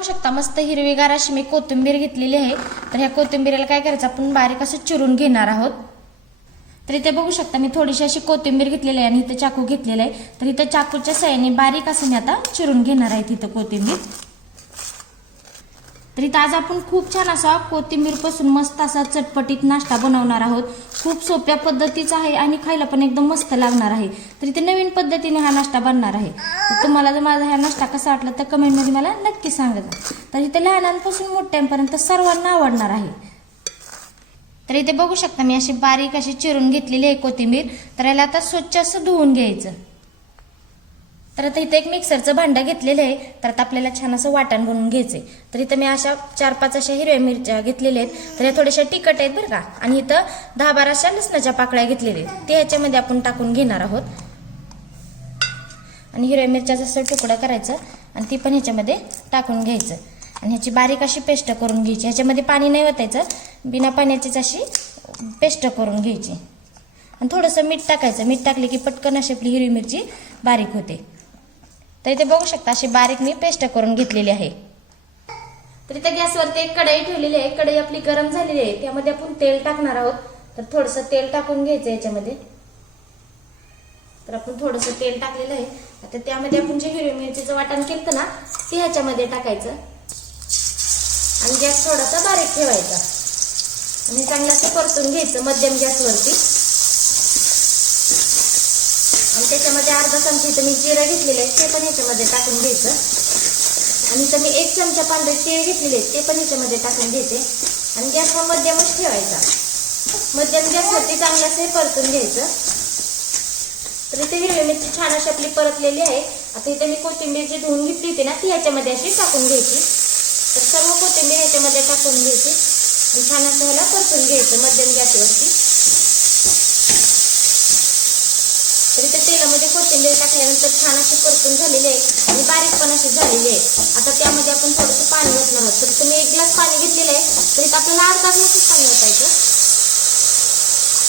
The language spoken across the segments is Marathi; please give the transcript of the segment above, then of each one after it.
बघू शकता मस्त हिरवीगार अशी मी कोथिंबीर घेतलेली आहे। तर ह्या कोथिंबीरीला काय करायचं आपण बारीक असं चिरून घेणार आहोत। तर इथे बघू शकता मी थोडीशी अशी कोथिंबीर घेतलेली आहे आणि इथे चाकू घेतलेला आहे। तर इथे चाकूच्या साहाय्याने बारीक असं मी आता चिरून घेणार आहे इथे कोथिंबीर। तर इथे आज आपण खूप छान असा कोथिंबीर पासून मस्त असा चटपटीत नाश्ता बनवणार आहोत। खूप सोप्या पद्धतीचा आहे आणि खायला पण एकदम मस्त लागणार आहे। तर इथे नवीन पद्धतीने हा नाश्ता बनणार आहे। तर तुम्हाला जर माझा हा नाश्ता कसा वाटला तर कमेंट मध्ये मला नक्की सांगा। तर इथे लहानांपासून मोठ्यांपर्यंत सर्वांना आवडणार आहे। तर इथे बघू शकता मी अशी बारीक अशी चिरून घेतलेली आहे कोथिंबीर। तर याला आता स्वच्छ असं धुवून घ्यायचं। तर आता इथे एक मिक्सरचं भांडं घेतलेलं आहे। तर आता आपल्याला छान असं वाटण बनवून घ्यायचंय। तर इथे मी अशा 4-5 अशा हिरव्या मिरच्या घेतलेल्या आहेत। तर या थोड्याशा तिखट आहेत बरं का। आणि इथं 10-12 अशा लसणाच्या पाकळ्या घेतलेल्या आहेत, ते ह्याच्यामध्ये आपण टाकून घेणार आहोत। आणि हिरव्या मिरच्याचा असं तुकडा करायचं आणि ती पण ह्याच्यामध्ये टाकून घ्यायचं आणि ह्याची बारीक अशी पेस्ट करून घ्यायची। ह्याच्यामध्ये पाणी नाही ओतायचं, बिना पाण्याचीच अशी पेस्ट करून घ्यायची। आणि थोडंसं मीठ टाकायचं, मीठ टाकले की पटकन अशी आपली हिरवी मिरची बारीक होते। तर इथे बघू शकता अशी बारीक मी पेस्ट करून घेतलेली आहे। तर इथे गॅसवरती एक कढई ठेवलेली आहे। कढई आपली गरम झालेली आहे, त्यामध्ये आपण तेल टाकणार आहोत। तर थोडंसं तेल टाकून घ्यायचं याच्यामध्ये। तर आपण थोडंसं तेल टाकलेलं आहे। आता त्यामध्ये आपण जे हिरवी मिरचीचं वाटण केलं ना ते ह्याच्यामध्ये टाकायचं आणि गॅस थोडासा बारीक ठेवायचा आणि चांगलं असं परतून घ्यायचं मध्यम गॅसवरती। आणि त्याच्यामध्ये अर्धा चमचा इथं मी जिरं घेतलेलं आहे, ते पण ह्याच्यामध्ये टाकून घ्यायचं। आणि इथं मी 1 चमचा पांढरे तीळ घेतलेले आहेत, ते पण ह्याच्यामध्ये टाकून घ्यायचे। आणि गॅस हा मध्यमच ठेवायचा, मध्यम गॅसवरती चांगलं असं परतून घ्यायचं। तर इथे हिरवी मिरची छान अशी आपली परतलेली आहे। आता इथे मी कोथिंबीर जी धुवून घेतली होती ना ती ह्याच्यामध्ये अशी टाकून घ्यायची। तर सर्व कोथिंबीर ह्याच्यामध्ये टाकून घ्यायची आणि छान असं ह्याला परतून घ्यायचं मध्यम गॅसवरती। तर इथे तेलामध्ये कोथिंबीर टाकल्यानंतर छान अशी परतून झालेली आहे आणि बारीक पण अशी झालेली आहे। आता त्यामध्ये आपण थोडंसं पाणी ओतणार आहोत। तर तुम्ही 1 ग्लास पाणी घेतलेलं आहे, तर इथं आपल्याला अर्धा ग्लासच पाणी ओतायचं।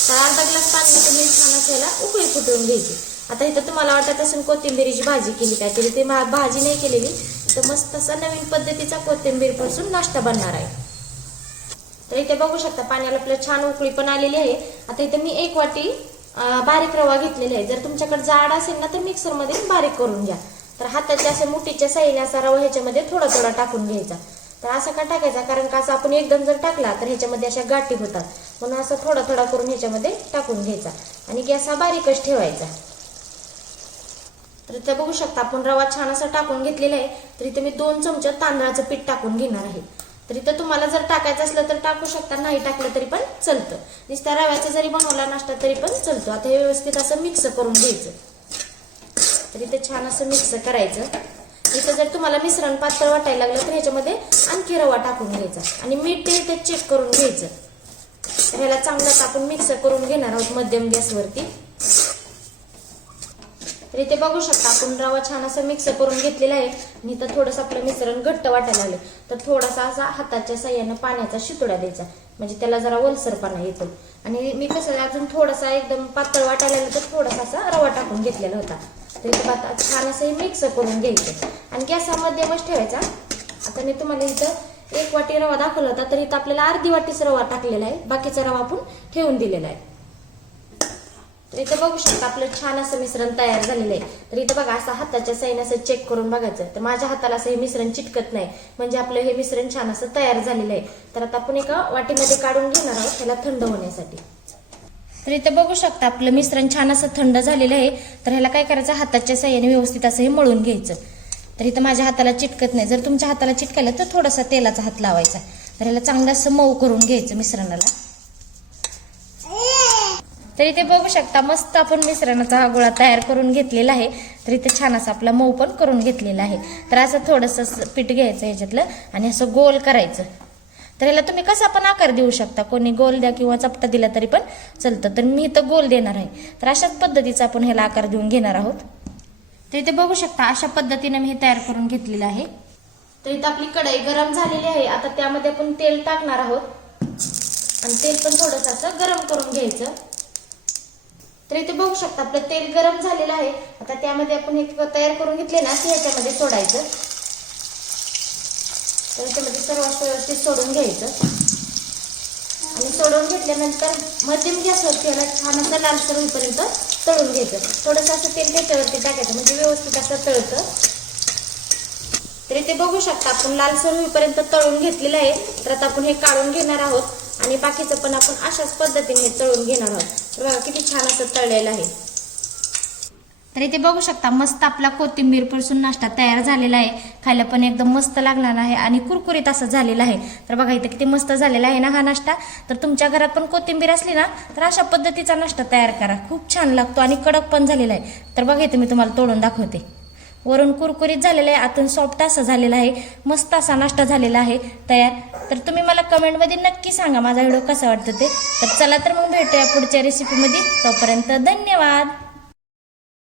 तर अर्धा ग्लास पाणी तुम्ही छान असं याला उकळी फुटवून घ्यायची। आता इथं तुम्हाला वाटत असेल कोथिंबीरीची भाजी केली काय, तरी ते भाजी नाही केलेली। तर मस्त असा नवीन पद्धतीचा कोथिंबीर पासून नाश्ता बनणार आहे। तर इथे बघू शकता पाण्याला आपल्याला छान उकळी पण आलेली आहे। आता इथे मी 1 वाटी बारीक रवा घेतलेला आहे। जर तुमच्याकडे जाड असेल ना तर मिक्सर मध्ये बारीक करून घ्या। तर हाताच्या असे मुठीच्या साईने असा रवा ह्याच्यामध्ये थोडा थोडा टाकून घ्यायचा। तर असं का टाकायचा, कारण का असं आपण एकदम जर टाकला तर ह्याच्यामध्ये अशा गाठी होतात, म्हणून असं थोडा थोडा करून ह्याच्यामध्ये टाकून घ्यायचा आणि गॅस हा बारीकच ठेवायचा। तर इथे बघू शकता आपण रवा छान असा टाकून घेतलेला आहे। तर इथे मी 2 चमचे तांदळाचं पीठ टाकून घेणार आहे। तर इथं तुम्हाला जर टाकायचं असलं तर टाकू शकता, नाही टाकलं तरी पण चालतं। नुसता रव्याचा जरी बनवला नाश्ता तरी पण चालतो। आता हे व्यवस्थित असं मिक्स करून घ्यायचं। तर इथे छान असं मिक्स करायचं। इथं जर तुम्हाला मिश्रण पातळ वाटायला लागलं तर ह्याच्यामध्ये आणखी रवा टाकून घ्यायचा आणि मीठ ते इथे चेक करून घ्यायचं। तर ह्याला चांगलं आपण मिक्स करून घेणार आहोत मध्यम गॅसवरती। तर इथे बघू शकता आपण रवा छान असं मिक्स करून घेतलेला आहे आणि इथं थोडंसं आपलं मिश्रण घट्ट वाटायला लागलं तर थोडासा असा हाताच्या साह्याने पाण्याचा शितोडा द्यायचा, म्हणजे त्याला जरा ओलसरपणा येतो। आणि मी कसं अजून थोडासा एकदम पातळ वाटायला लागलं तर थोडासा असा रवा टाकून घेतलेला होता। तर इथे आता छान असं हे मिक्स करून घ्यायचं आणि गॅस हा मध्यमच ठेवायचा। आता मी तुम्हाला इथं 1 वाटी रवा दाखवला होता, तर इथं आपल्याला अर्धी वाटीच रवा टाकलेला आहे, बाकीचा रवा आपण ठेवून दिलेला आहे। तर इथं बघू शकता आपलं छान असं मिश्रण तयार झालेलं आहे। तर इथं बघा असं हाताच्या साईने असं चेक करून बघायचं। तर माझ्या हाताला असं हे मिश्रण चिटकत नाही, म्हणजे आपलं हे मिश्रण छान असं तयार झालेलं आहे। तर आता आपण एका वाटीमध्ये काढून घेणार आहोत त्याला थंड होण्यासाठी। तर इथे बघू शकता आपलं मिश्रण छान असं थंड झालेलं आहे। तर ह्याला काय करायचं, हाताच्या साह्याने व्यवस्थित असं हे मळून घ्यायचं। तर इथं माझ्या हाताला चिटकत नाही, जर तुमच्या हाताला चिटकायला तर थोडासा तेलाचा हात लावायचा। तर ह्याला चांगलं असं मऊ करून घ्यायचं मिश्रणाला। तर इथे बघू शकता मस्त आपण मिश्रणाचा हा गोळा तयार करून घेतलेला आहे। तर इथे छान असं आपला मऊ पण करून घेतलेला आहे। तर असं थोडंसं पीठ घ्यायचं ह्याच्यातलं आणि असं गोल करायचं। तर ह्याला तुम्ही कसा पण आकार देऊ शकता, कोणी गोल द्या किंवा चपटा दिला तरी पण चालतं। तर मी इथं गोल देणार आहे। तर अशाच पद्धतीचा आपण ह्याला आकार देऊन घेणार आहोत। तर इथे बघू शकता अशा पद्धतीने मी हे तयार करून घेतलेलं आहे। तर इथं आपली कढई गरम झालेली आहे। आता त्यामध्ये आपण तेल टाकणार आहोत आणि तेल पण थोडंसं असं गरम करून घ्यायचं। तर इथे बघू शकता आपलं तेल गरम झालेलं आहे। आता त्यामध्ये आपण हे तयार करून घेतले ना ते ह्याच्यामध्ये सोडायचं तर त्यामध्ये सर्व असं व्यवस्थित सोडून घ्यायचं आणि सोडून घेतल्यानंतर मध्यम गॅसवरती याला छान असं लालसर होईपर्यंत तळून घ्यायचं. थोडंसं असं तेल त्याच्यावरती टाकायचं म्हणजे व्यवस्थित असं तळतं. तर इथे बघू शकता आपण लालसर होईपर्यंत तळून घेतलेलं आहे. तर आता आपण हे काढून घेणार आहोत आणि बाकीचं पण आपण अशाच पद्धतीने तळून घेणार आहोत. तर बघा किती छान असं तळलेलं आहे. तर इथे बघू शकता मस्त आपला कोथिंबीर पासून नाश्ता तयार झालेला आहे. खायला पण एकदम मस्त लागणार आहे आणि कुरकुरीत असं झालेलं आहे. तर बघा इथे किती मस्त झालेला आहे ना हा नाश्ता. तर तुमच्या घरात पण कोथिंबीर असली ना तर अशा पद्धतीचा नाश्ता तयार करा. खूप छान लागतो आणि कडक पण झालेला आहे. तर बघा इथे मी तुम्हाला तोडून दाखवते. वरून कुरकुरीत झालेला आहे, आतून सॉफ्ट असा झालेला आहे. मस्त असा नाश्ता झालेला आहे तयार. तर तुम्ही मला कमेंटमध्ये नक्की सांगा माझा व्हिडिओ कसा वाटतो ते. तर चला तर मग भेटूया पुढच्या रेसिपीमध्ये. तोपर्यंत धन्यवाद.